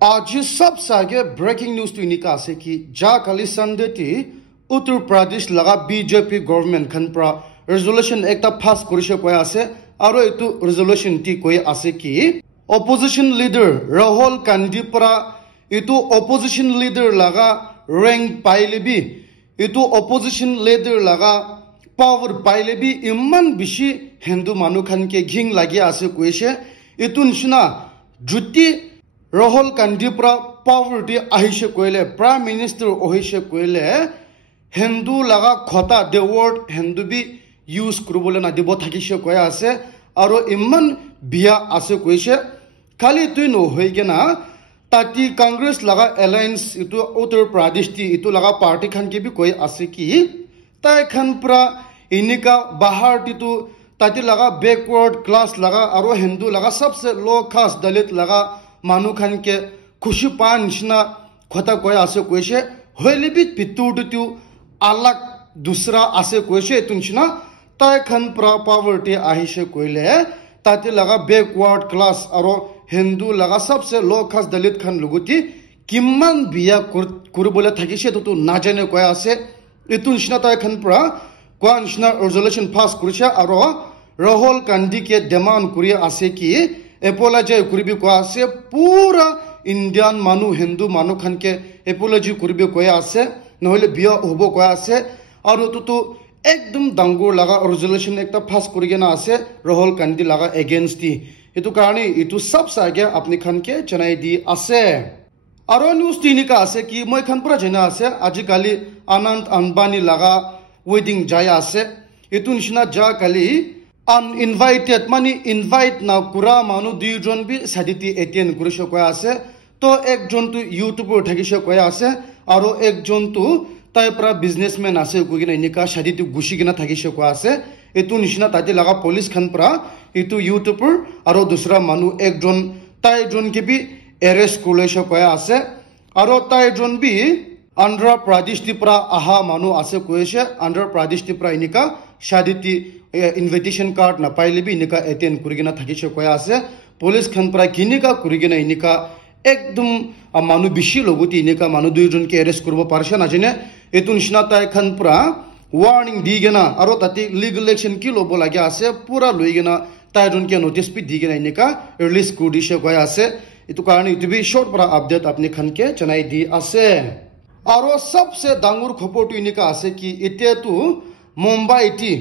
आज सबसे आगे ब्रेकिंग न्यूज तो इन्हीं का है कि जा कल संडे ती उत्तर प्रदेश लगा बीजेपी गवर्नमेंट खन पर रेजोल्यूशन एक ता पास करिसे कोई आसे और इतु रेजोल्यूशन ती कोई आसे कि ऑपोजिशन लीडर राहुल गांधी पर इतु ऑपोजिशन लीडर लगा रैंक पाइले भी इतु ऑपोजिशन लीडर लगा पावर पाइले भी इमन बिशी हिंदू मानु खन के घिंग लगी आसे कोई से इतु निशना जुटी राहुल गांधी पर पावर दी आहिशे कोइले प्राइम मिनिस्टर ओहिशे कोइले हिंदू लगा खोता दे वर्ड हिंदू भी यूज करबोले ना दिबो थाकिशे कोय आसे आरो इमन बिया आसे कोइशे खाली तुई नो होइगे ना ताकि कांग्रेस लगा अलायंस इतु उत्तर प्रदेश ती इतु लगा पार्टी खान के भी कोई आसे की ताय खान प्रा इनिका बाहर ती तु ताकि लगा बैकवर्ड क्लास लगा आरो हिंदू लगा सबसे लो कास्ट दलित लगा मानु खान के खुशी पान निशना खोता कोई आसे कोइशे होइले भी पितुड तु अलग दूसरा आसे कोइशे तुनछना ताय खान प्रा पावर्टी आहिशे कोइले ताते लगा बैकवर्ड क्लास और हिंदू लगा सबसे लो खास दलित खान लुगुती किम्मन बिया कुरबोले थाकिशे तो ना जाने कोय आसे इतुनछना ताय खान प्रा क्वानछना रेजोल्यूशन पास करिशे और राहुल गांधी के डिमांड करिया आसे कि एपोलॉजी कुरिबी को आसे पूरा इंडियन मानु हिंदू मानु खान के एपोलॉजी कुरिबी को आसे नहले बिया होबो को आसे और तो एकदम डांगुर लगा रेजोल्यूशन एकटा पास करिगे ना आसे राहुल गांधी लगा अगेंस्ट दी इतु कारणे इतु सब सागे अपनी खान के चनाई दी आसे और न्यूज तीन का आसे कि मैं खान पूरा जना आसे आजिकाली अनंत अंबानी लगा वेडिंग जाया आसे इतु निशना जा काली अनइनवाइटेड मानी इनवाइट ना कुरा मानु दुई जन भी सादिति एटेन करिसे कोय आसे तो एक जन तो यूट्यूबर थाकिसे कोय आसे और एक जन तो ताय प्रा बिजनेसमैन आसे कोगिना इनिका सादिति गुशिगिना थाकिसे कोय आसे एतु निशना ताते लगा पुलिस खान प्रा इतु यूट्यूबर और दूसरा मानु एक जन ताय जन के भी अरेस्ट करलेसे कोय आसे और ताय जन भी आंध्र प्रदेश तिप्रा आहा मानु आसे कोयसे आंध्र प्रदेश तिप्रा इनिका सादिति इन्विटेशन कार्ड ना पाइले भी इनिका एटेन कुरिगिना थाकिसे कोय आसे पुलिस खान प्रा किनिका कुरिगिना इनिका एकदम मानु बिशी लोगुती इनिका मानु दुई जन के अरेस्ट करबो पारसे ना जने एतु निशना ताय खान प्रा वार्निंग दिगेना आरो ताति लीगल एक्शन की लोबो लागे आसे पूरा लुइगेना ताय जन के नोटिस भी दिगेना इनिका रिलीज कुदिसे कोय आसे इतु कारणे इतु भी शॉर्ट प्रा अपडेट अपनी खान के चनाई दी आसे और सबसे डांगुर खबर इनिका आसे कि इते तु मुंबई टी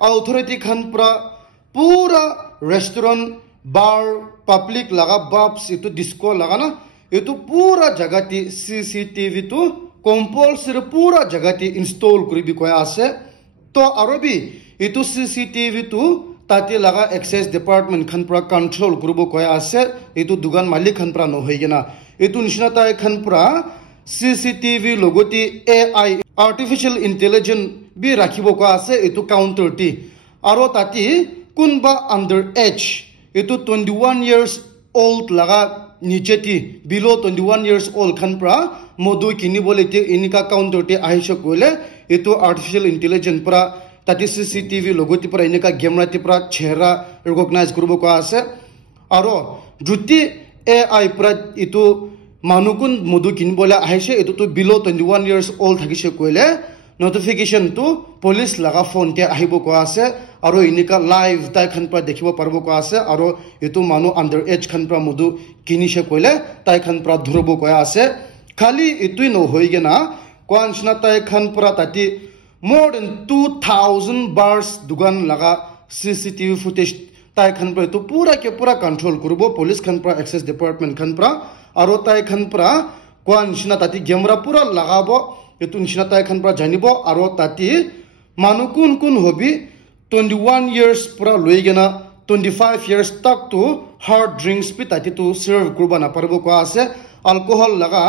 अथॉरिटी खान प्रा पूरा रेस्टोरेंट बार पब्लिक लगा बाप्स इतु डिस्को लगा ना इतु पूरा जगह ती सीसीटीवी तो कंपल्सरी पूरा जगह ती इंस्टॉल करिबि कोय आसे तो आरो भी इतु सीसीटीवी तो ताते लगा एक्सेस डिपार्टमेंट खान प्रा कंट्रोल करबो कोय आसे इतु दुकान मालिक खान प्रा न होइगेना इतु निशना ताय खान प्रा सीसीटीवी लोगोती एआई आर्टिफिशियल इंटेलिजेंस भी राखिबो को आसे इतु काउंटर टी आरो ताती कुनबा अंडर एज इतु 21 इयर्स ओल्ड लगा नीचे ती बिलो 21 इयर्स ओल्ड खान प्रा मोदु किनि बोले ती इनिका काउंटर टी आहिशो कोले इतु आर्टिफिशियल इंटेलिजेंस प्रा ताती सीसीटीवी लोगोती प्रा इनिका कैमरा ती प्रा चेहरा रिकॉग्नाइज करबो को आसे आरो जुती एआई प्रा इतु मानुकुन मोदु किन बोले आहिशे इतु तो बिलो 21 इयर्स ओल्ड थाकिसे कोले नोटिफिकेशन तो पुलिस लगा फोन ते आहिबो को आसे और इनिका लाइव ताय खान पर देखिबो पारबो को आसे और इतु मानु अंडर एज खान पर मोदु किनिसे कोले ताय खान पर धरबो को आसे खाली इतु न होइगे ना क्वानसना ताय खान पर ताती मोर देन 2000 बार्स दुकान लगा सीसीटीवी फुटेज ताय खान पर तो पूरा के पूरा कंट्रोल करबो पुलिस खान पर एक्सेस डिपार्टमेंट खान पर और ताय खान पर क्वानसना ताती कैमरा पूरा लगाबो इतु निशना ताय खान पर जानिबो और ताती मानु कुन कुन होबी 21 इयर्स पूरा लुइगेना 25 इयर्स तक तो हार्ड ड्रिंक्स भी ताती तो सर्व करबा ना पारबो को आसे अल्कोहल लगा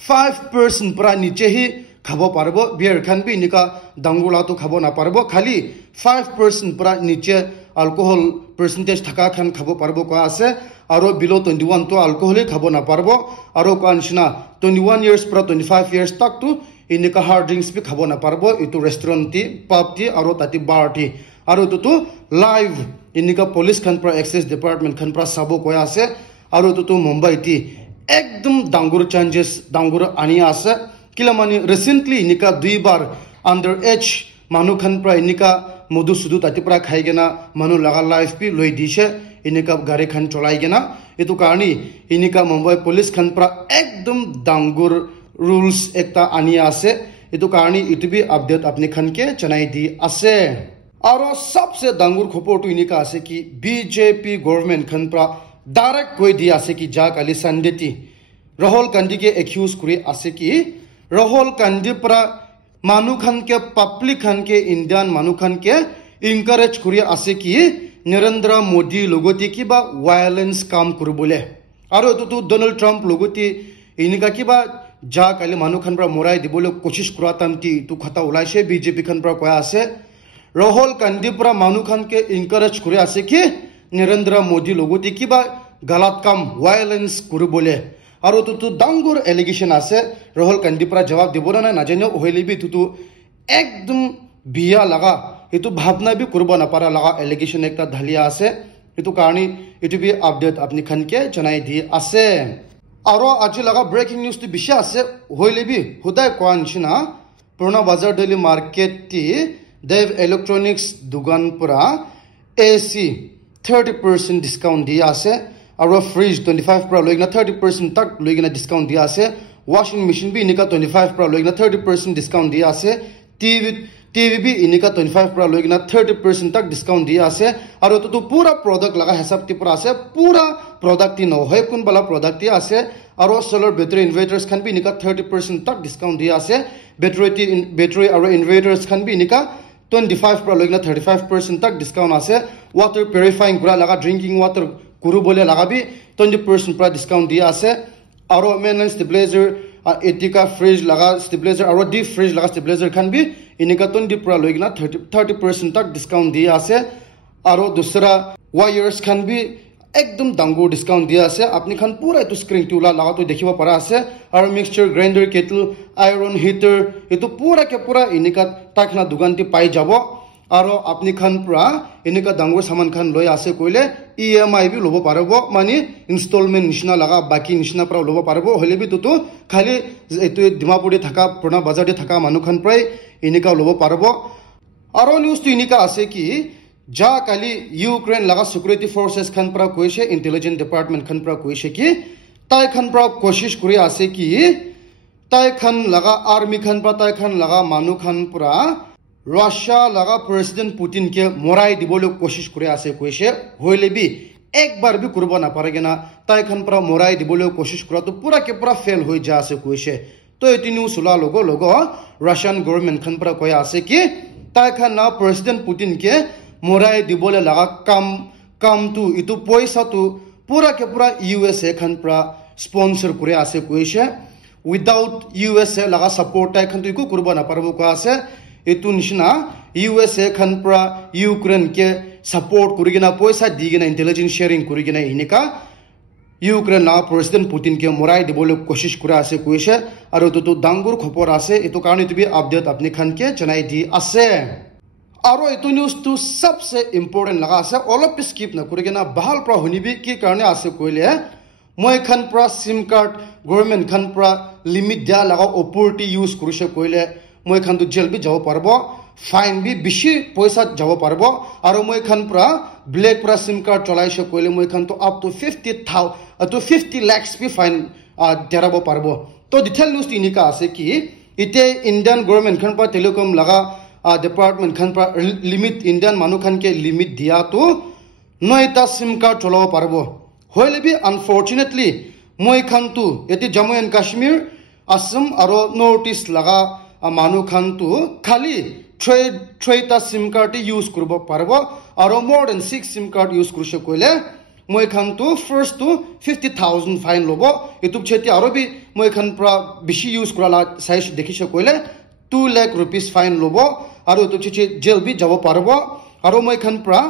5% पूरा नीचे ही खाबो पारबो बियर खान भी निका दांगुला तो खाबो ना पारबो खाली 5% पूरा नीचे अल्कोहल परसेंटेज थका खान खाबो पारबो को आसे और बिलो 21 तो अल्कोहल खाबो ना पारबो और कानसना 21 इयर्स पूरा 25 इयर्स तक तो इनिका हार्ड ड्रिंक्स भी खाबो ना पारबो इतु रेस्टोरेंट टी पब टी और ताती बार टी और तो लाइव इनिका पुलिस खान पर एक्सेस डिपार्टमेंट खान पर सबो को आसे और तो मुंबई टी একদম ডাঙৰ চেঞ্জেছ ডাঙৰ আনি আছে কিলা মানে ৰিসেন্টলি ইনিকা দুইবাৰ আন্ডাৰ এজ মানুহ খান পৰা ইনিকা মধু সুদু তাতি পৰা খাই গেনা মানুহ লগা লাইফ বি লৈ দিছে ইনিকা গাড়ী খান চলাই গেনা এটো কাৰণে ইনিকা মুম্বাই পুলিচ খান পৰা একদম ডাঙৰ rules একটা আনি আছে এটো কাৰণে ইটো বি আপডেট আপনি খানকে জনাই দি আছে আৰু সবসে ডাঙৰ খবৰটো ইনিকা আছে কি বিজেপি গভৰ্নমেন্ট খান পৰা ডাইৰেক্ট কৈ দি আছে কি যা কালি সানডেটি ৰাহুল গান্ধীকে একিউজ কৰি আছে কি ৰাহুল গান্ধী পৰা মানুহ খানকে পাব্লিক খানকে ইণ্ডিয়ান মানুহ খানকে এনকাৰেজ কৰি আছে কি নৰেন্দ্ৰ মোদী লগতে কিবা ভায়োলেন্স কাম কৰিবলৈ আৰু এটো ডোনাল্ড ট্ৰাম্প লগতে ইনিকা কিবা যা কালি মানুহ খান পৰা মৰাই দিবলৈ কোচিছ কৰা তামতি ইটো কথা ওলাইছে বিজেপি খান পৰা কৈ আছে ৰাহুল গান্ধী পৰা মানুহ খানকে এনকাৰেজ কৰি আছে কি নৰেন্দ্ৰ মোদী লগতে কিবা গলত কাম ভায়োলেন্স কৰিবলৈ আৰু তো ডাঙৰ এলিগেশন আছে ৰাহুল গান্ধী পৰা জবাব দিব না নাজানো হইলিবি তো একদম বিয়া লাগা এটো ভাবনা বি কৰিব নাপাৰা লাগা এলিগেশন একটা ঢালিয়া আছে এটো কাৰণে এটো বি আপডেট আপনি খানকে জনাই দি আছে আৰু আজি লাগা ব্ৰেকিং নিউজ টো বিশে আছে হইলিবি হুদাই কোৱানছিনা পুৰণা বাজাৰ ডেইলি মাৰ্কেট টি দেভ ইলেক্ট্ৰনিক্স দোকান পৰা এসি 30% ডিসকাউন্ট দিয়া আছে আৰু ফ্ৰিজ 25 পৰা লৈনা 30% তক লৈনা ডিসকাউন্ট দিয়া আছে washing machine বি ইনিকা 25 পৰা লৈনা 30% ডিসকাউন্ট দিয়া আছে টিভি বি ইনিকা 25 পৰা লৈনা 30% তক ডিসকাউন্ট দিয়া আছে আৰু তো পুৰা প্ৰডাক্ট লাগা হিচাপ টি পৰা আছে পুৰা প্ৰডাক্ট টি নহয় কোন বালা প্ৰডাক্ট টি আছে আৰু সোলাৰ বেটাৰী ইনভাৰ্টাৰ্স খান বি ইনিকা 30% তক ডিসকাউন্ট দিয়া আছে বেটাৰী আৰু ইনভাৰ্টাৰ্স খান বি ইনিকা 25 পৰা লৈনা 35% তক ডিসকাউন্ট আছে water purifying kura laga drinking water kuru bole laga bi 20% pra discount dia ase aro maintenance stabilizer etika fridge laga stabilizer aro deep fridge laga stabilizer khan bi inika 20 pra loigna 30% tak discount dia ase aro dusra wires khan bi ekdom dango discount dia ase apni khan pura etu screen tula laga to dekhiba para ase aro mixture grinder kettle iron heater etu pura ke pura inika takna dugan ti pai jabo আৰু আপনি খান পৰা এনেকা ডাঙৰ সামান খান লৈ আছে কইলে EMI B লব পাৰবো মানে ইনস্টলমেন্ট নিশনা লাগা বাকি নিশনা পৰা লব পাৰবো হলে বি তো খালি এটো ডিমাপুৰে থাকা পুৰণা বাজাৰে থাকা মানুহ খান প্ৰায় এনেকা লব পাৰবো আৰু নিউজ তো এনেকা আছে কি যা কালি ইউক্ৰেন লাগা সিকিউৰিটি ফোৰ্সেস খান পৰা কৈছে ইন্টেলিজেন্ট ডিপাৰ্টমেন্ট খান পৰা কৈছে কি তাই খান পৰা কোশিশ কৰি আছে কি তাই খান লাগা আৰ্মি খান পৰা তাই খান লাগা মানুহ খান পৰা রাশিয়া লাগা প্রেসিডেন্ট পুতিন কে মরাই দিবলৈ কোশিশ করে আছে কইছে হইলে বি একবার বি করব না পারেগে না তাই খান পৰা মরাই দিবলৈ কোশিশ করা তো পুরা কে পুরা ফেল হই যা আছে কইছে তো এটি নিউজ ওলা লগো রাশিয়ান গভর্নমেন্ট খান পৰা কয় আছে কি তাই খান না প্রেসিডেন্ট পুতিন কে মরাই দিবলৈ লাগা কাম তো ইটো পয়সা তো পুরা কে পুরা ইউএসএ খান পৰা স্পন্সর করে আছে কইছে উইদাউট ইউএসএ লাগা সাপোর্ট তাই খান তো ইকো করব না পারবো কয় আছে এটো নিশনা ইউএসএ খান পৰা ইউক্ৰেন কে সাপোৰ্ট কৰিগিনা পয়সা দিগিনা ইন্টেলিজেন্স শেয়াৰিং কৰিগিনা ইনিকা ইউক্ৰেন না প্ৰেসিডেন্ট পুতিন কে মৰাই দিবলৈ কোশিশ কৰা আছে কৈছে আৰু তো ডাঙৰ খবৰ আছে এটো কাৰণে তুমি আপডেট আপনি খান কে জনাই দি আছে আৰু এটো নিউজ তো সবসে ইম্পৰ্টেন্ট লাগা আছে অলপ স্কিপ না কৰিগিনা ভাল পৰা শুনিবি কি কাৰণে আছে কইলে মই খান পৰা সিম কাৰ্ড গভৰ্নমেন্ট খান পৰা লিমিট দিয়া লাগা অপৰটি ইউজ কৰিছে কইলে মই খান তো জেল বি যাব পাৰবো ফাইন বি বেশি পয়সা যাব পাৰবো আৰ মই খান পৰা ব্ল্যাক পৰা সিম কার্ড চলাইছে কইলে মই খান তো up to 50 lakh be fine দেৰাব পাৰবো তো ডিটেইল নিউজ ইনিকা আছে কি ইতে ইন্ডিয়ান গভৰ্নমেন্ট খান পৰা টেলিকম লাগা ডিপাৰ্টমেন্ট খান পৰা লিমিট ইন্ডিয়ান মানুহ খান কে লিমিট দিয়া তো 9টা সিম কার্ড চলাব পারবো হইলে বি আনফরচুনেটলি মই খান তো এতে জম্মু এন্ড কাশ্মীৰ আসাম আৰু নর্থ ইস্ট লাগা মানুহ খান তো খালি 3টা সিম কার্ড ইউজ করব পারবো আর মোর দেন 6 সিম কার্ড ইউজ করছে কইলে মই খান তো ফার্স্ট তো 50,000 ফাইন লব ইউটিউব ছেটি আর বি মই খান পৰা বেশি ইউজ কৰালা সাইজ দেখিছে কইলে 2 লাখ ৰুপিস ফাইন লব আৰ ইউটিউব ছেটি জেল বি যাব পাৰবো আৰ মই খান পৰা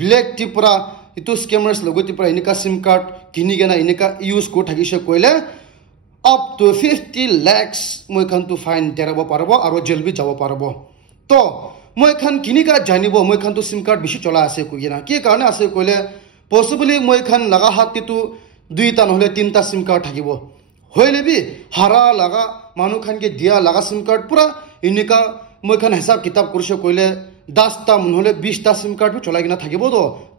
ব্ল্যাক টি পৰা ইটো স্ক্যামাৰ্স লগতি পৰা এনেকা সিম কার্ড কিনি গনা এনেকা ইউজ কো থাকিছে কইলে up to 50 lakhs মই খান তো ফাইন দেৰাব পারবো আর জেল বি যাব পারবো তো মই খান কিনিকা জানিব মই খান তো সিম কার্ড বেশি চলা আছে কইনা কি কারণে আছে কইলে পসিবলি মই খান লাগা হাতি তো দুইটা নহলে তিনটা সিম কার্ড থাকিব হইলে বি হারা লাগা মানুহ খানকে দিয়া লাগা সিম কার্ড পুরা ইনিকা মই খান হিসাব কিতাব কৰিছে কইলে 10টা নহলে 20টা সিম কার্ড চলাই কিনা থাকিব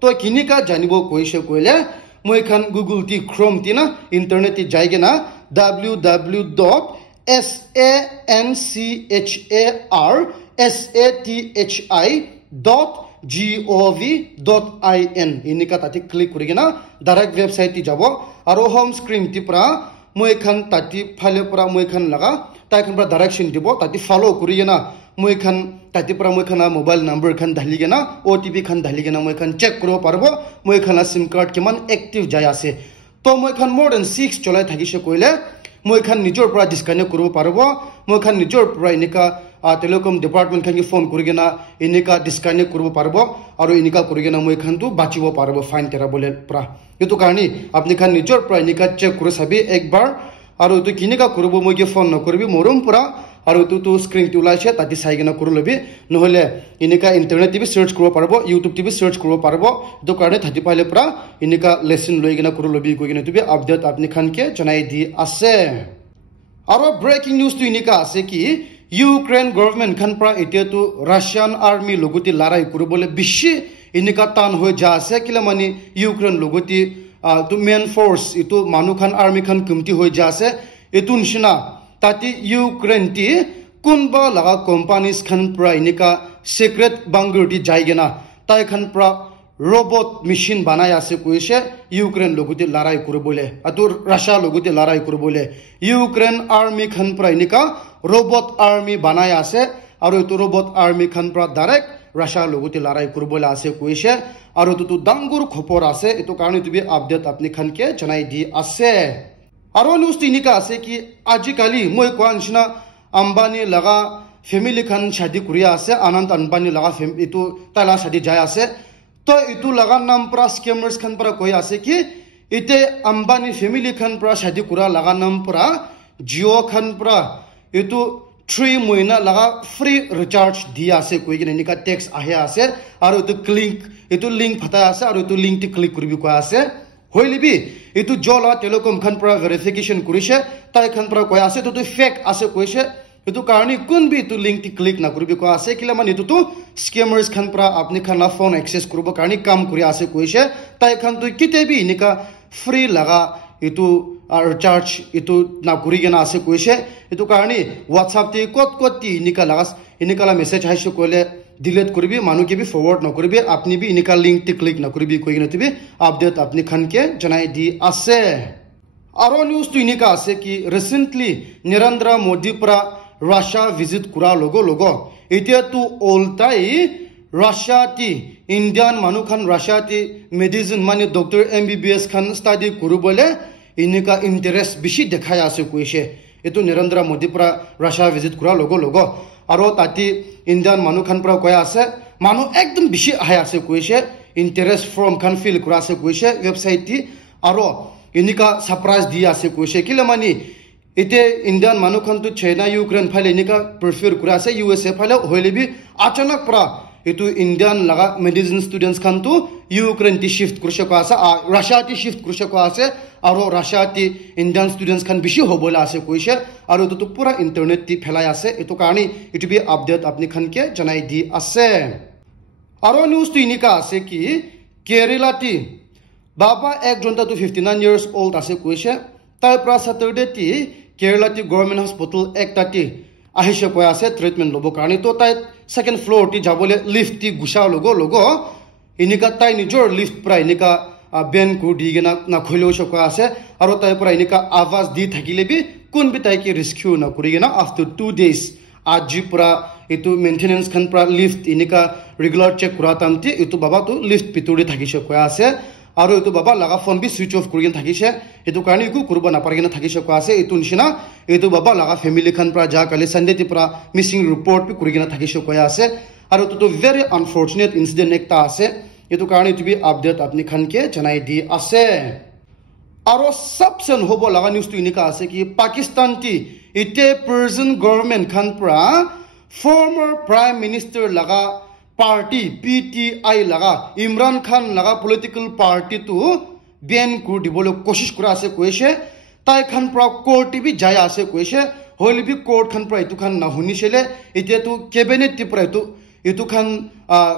তো কিনিকা জানিব কৈছে কইলে মই খান গুগল টি ক্রোম টি না ইন্টারনেট টি যাইগে না www.sanchirsathi.gov.in ইনিকা তাতে ক্লিক কৰি কিনা ডাইৰেক্ট ওয়েবসাইট টি যাব আৰু হোম স্ক্ৰিন টি পৰা মই খান তাতে ফাইলে পৰা মই খান লাগা তাই খান পৰা ডাইৰেকশন দিব তাতে ফলো কৰি কিনা মই খান তাতে পৰা মই খান মোবাইল নাম্বার খান ঢালি কিনা ওটিপি খান ঢালি কিনা মই খান চেক কৰিব পারব মই খান সিম কার্ড কিমান এক্টিভ যাই আছে তো মই খান মোর দেন 6 চলাই থাকিছে কইলে মই খান নিজৰ পৰা ডিসকানেক্ট কৰিব পাৰব মই খান নিজৰ পৰা ইনিকা টেলিকম ডিপাৰ্টমেন্ট খান ফোন কৰি কিনা ইনিকা ডিসকানেক্ট কৰিব পাৰব আৰু ইনিকা কৰি কিনা মই খান তো বাচিব পাৰব ফাইন তেৰা বলে পৰা এটো কাৰণে আপনি খান নিজৰ পৰা ইনিকা চেক কৰি চাবি একবাৰ আৰু তো কিনিকা কৰিব মই কি ফোন নকৰিবি মৰম পৰা আৰু তো স্ক্ৰিন টি ওলাইছে তাতে চাই কিনা কৰি লবি নহলে ইনিকা ইন্টাৰনেট টিভি সাৰ্চ কৰিব পাৰব ইউটিউব টিভি সাৰ্চ কৰিব পাৰব এটো কাৰণে থাকি পাইলে পৰা ইনিকা লেসন লৈ কিনা কৰি লবি কৈ কিনা তুমি আপডেট আপনি খানকে জনাই দি আছে আৰু ব্ৰেকিং নিউজ তো ইনিকা আছে কি ইউক্ৰেন গভৰ্নমেন্ট খান পৰা এতিয়া তো ৰাশিয়ান আৰ্মি লগতি লড়াই কৰিবলৈ বেছি ইনিকা টান হৈ যা আছে কিলা মানে ইউক্রেন লগতি তো মেন ফোর্স ইটো মানুহ খান আর্মি খান কমতি হৈ যা আছে এটো নিচিনা তাতে ইউক্রেন টি কোনবা লাগা কোম্পানিজ খান পৰা ইনিকা সিক্ৰেট বাংগুৰ টি যাইগে না তাই খান পৰা ৰোবট মেশিন বানাই আছে কইছে ইউক্ৰেন লগতি লড়াই কৰিবলৈ আতুৰ ৰাশিয়া লগতি লড়াই কৰিবলৈ ইউক্ৰেন আৰ্মি খান পৰা ইনিকা ৰোবট আৰ্মি বানাই আছে আৰু এটো ৰোবট আৰ্মি খান পৰা ডাইৰেক্ট ৰাশিয়া লগতি লড়াই কৰিবলৈ আছে কইছে আৰু তো ডাঙ্গুৰ খবৰ আছে এটো কাৰণে তুমি আপডেট আপনি খানকে জনাই দি আছে আৰু নিউজ তিনিকা আছে কি আজিকালি মই কোৱানছনা আম্বানি লাগা ফ্যামিলি খান শাদি কৰিয়া আছে আনন্দ আম্বানি লাগা এটো তালা শাদি যায় আছে তো এটো লাগা নাম পৰা স্ক্যামাৰ্স খান পৰা কৈ আছে কি ইতে আম্বানি ফ্যামিলি খান পৰা শাদি কৰা লাগা নাম পৰা জিও খান পৰা এটো 3 মহিনা লাগা ফ্ৰি ৰিচাৰ্জ দিয়া আছে কৈ কিনে নিকা টেক্স আহে আছে আৰু এটো লিংক ফাটা আছে আৰু এটো লিংক টি ক্লিক কৰিবি কৈ আছে হইলিবি এটো জলা টেলিকম খান পৰা ভেৰিফিকেশন কৰিছে তাই খান পৰা কৈ আছে তো ফেক আছে কৈছে এটো কাৰণে কোন বি তো লিংক টি ক্লিক না কৰিবি কৈ আছে কিলা মানে এটো তো স্ক্যামাৰ্স খান পৰা আপনি খান না ফোন অ্যাক্সেস কৰিব কাৰণে কাম কৰি আছে কৈছে তাই খান তো কিতেবি নিকা ফ্ৰি লাগা এটো ৰিচাৰ্জ এটো না কৰি কিনা আছে কৈছে এটো কাৰণে WhatsApp তে কত টি নিকালা মেসেজ আইছে কইলে ডিলিট কৰিবি মানুহ কি বি ফৰওয়াৰ্ড নকৰিবি আপনি বি নিকা লিংক টি ক্লিক নকৰিবি কৈ কিনা তুমি আপডেট আপনি খানকে জনাই দি আছে আৰু নিউজ তো নিকা আছে কি ৰিসেন্টলি নৰেন্দ্ৰ মোদি পৰা ৰাশিয়া ভিজিট কৰা লগো এতিয়া তো অলটাই ৰাশিয়া টি ইন্ডিয়ান মানুহ খান ৰাশিয়া টি মেডিসিন মানে ডক্টৰ MBBS খান স্টাডি কৰিবলৈ ইনিকা ইন্টাৰেস্ট বেছি দেখাই আছে কৈছে এটো নৰেন্দ্ৰ মোদি পৰা ৰাশিয়া ভিজিট কৰা লগো আৰু তাতে ইন্ডিয়ান মানুহ খান পৰা কৈ আছে মানুহ একদম বেছি আহে আছে কৈছে ইন্টাৰেস্ট ফৰ্ম খান ফিল কৰা আছে কৈছে ওয়েবসাইট টি আৰু ইনিকা সারপ্রাইজ দি আছে কৈছে কিলা মানে এতে ইন্ডিয়ান মানুহ খান তো চাইনা ইউক্রেন ফাইলে ইনিকা প্রেফার কৰা আছে USA ফাইলে হইলেবি আচানক পৰা এটো ইন্ডিয়ান লাগা মেডিসিন স্টুডেন্টস খান তো ইউক্ৰেন টি শিফট কৰিছে কৈ আছে ৰাশিয়া টি শিফট কৰিছে কৈ আছে আৰু ৰাশিয়া টি ইন্ডিয়ান স্টুডেন্টস খান বেছি হবলা আছে কৈছে আৰু এটো পুৰা ইন্টাৰনেট টি ফেলাই আছে এটো কাৰণে এটো বি আপডেট আপনি খানকে জনাই দি আছে আৰু নিউজ টি নিকা আছে কি কেরালা টি বাবা একজন তো 59 ইয়ার্স ওল্ড আছে কৈছে তাই পৰা স্যাটাৰডে টি কেৰালা টি গভৰ্নমেন্ট হসপিটাল একটাটি আহিছে কৈ আছে ট্ৰিটমেন্ট লব কাৰণে তো তাই সেকেন্ড ফ্লোৰ টি যাবলে লিফট টি গুছা লগো ইনিকা তাই নিজৰ লিফট পৰা ইনিকা বেন কো দিগেনা না খৈলো কৈ আছে আৰু তাই পৰা ইনিকা আৱাজ দি থাকিলে বি কোন বি তাই কি ৰেস্কিউ না কৰিগেনা আফটাৰ 2 ডেজ আজি পৰা এটো মেইনটেনেন্স খান পৰা লিফট ইনিকা ৰেগুলাৰ চেক কৰা তামতি এটো বাবা তো লিফট পিতুৰি থাকিছে কৈ আছে আৰু এটো বাবা লাগা ফোন বি সুইচ অফ কৰিগেন থাকিছে এটো কাৰণে একো কৰিব না পাৰগেনা থাকিছে কৈ আছে এটো নিচিনা এটো বাবা লাগা ফ্যামিলি খান পৰা যা কালি সানডে তি পৰা মিসিং ৰিপোৰ্ট বি কৰিগেনা থাকিছে কৈ আছে আৰু এটো তো ভেৰি আনফৰচুনেট ইনসিডেন্ট একটা আছে এটো কাৰণে তুমি আপডেট আপনি খানকে জনাই দি আছে আৰু সবসে হব লাগা নিউজ তো ইনিকা আছে কি পাকিস্তান টি ইতে প্রেজেন্ট গভর্নমেন্ট খান পৰা ফৰ্মাৰ প্ৰাইম মিনিস্টাৰ লাগা পাৰ্টি PTI লাগা ইমৰান খান লাগা পলিটিক্যাল পাৰ্টি তো বেন কৰি দিবলৈ কোশিশ কৰা আছে কৈছে তাই খান পৰা কোৰ্ট বি যায় আছে কৈছে হইল বি কোৰ্ট খান পৰা এটো খান না শুনিছিলে এতিয়া তো কেবিনেট টি পৰা এটো খান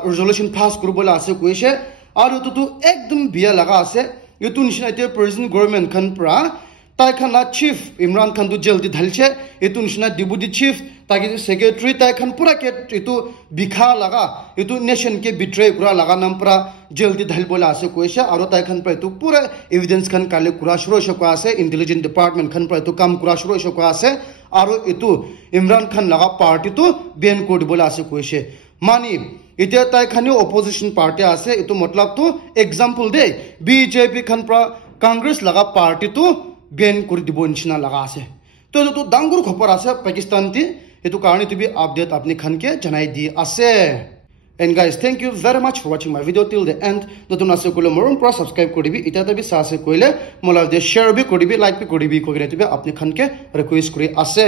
ৰেজলিউশন পাস কৰিবলৈ আছে কৈছে আৰু এটো তো একদম বিয়া লাগা আছে এটো নিচিনা এতিয়া প্ৰেসিডেন্ট গভৰ্নমেন্ট খান পৰা তাই খান না চিফ ইমরান খান তো জেল দি ঢালছে এটো নিচিনা ডিপুটি চিফ তাকে সেক্রেটারি তাই খান পুরা কে এটো বিখা লাগা এটো নেশন কে বিট্রে করা লাগা নাম পুরা জেল দি ঢাল বলে আছে কৈছে আৰু তাই খান পৰা এটো পুৰা এভিডেন্স খান কালে কুৰা শুৰু হইছে আছে ইন্টেলিজেন্স ডিপাৰ্টমেন্ট খান পৰা এটো কাম কুৰা শুৰু হইছে আছে আৰু এটো ইমৰান খান লাগা পাৰ্টি তো বেন কৰি বলে আছে কৈছে মানি এতিয়া তাই খানি অপোজিশন পাৰ্টি আছে এটো মতলব তো এক্সাম্পল দে বিজেপি খান পৰা কংগ্ৰেস লাগা পাৰ্টি তো বেন কৰি দিব নিচিনা লাগা আছে তো এটো ডাঙৰ খবৰ আছে পাকিস্তান তি এটো কাৰণে তুমি আপডেট আপনি খানকে জনাই দি আছে and guys thank you very much for watching my video till the end নতুন আছে কলে মৰম পৰা সাবস্ক্ৰাইব কৰিবি এটা তবি সাছে কইলে মোলা দে শেয়াৰ বি কৰিবি লাইক বি কৰিবি কগৰে তুমি আপনি খানকে ৰিকুৱেষ্ট কৰি আছে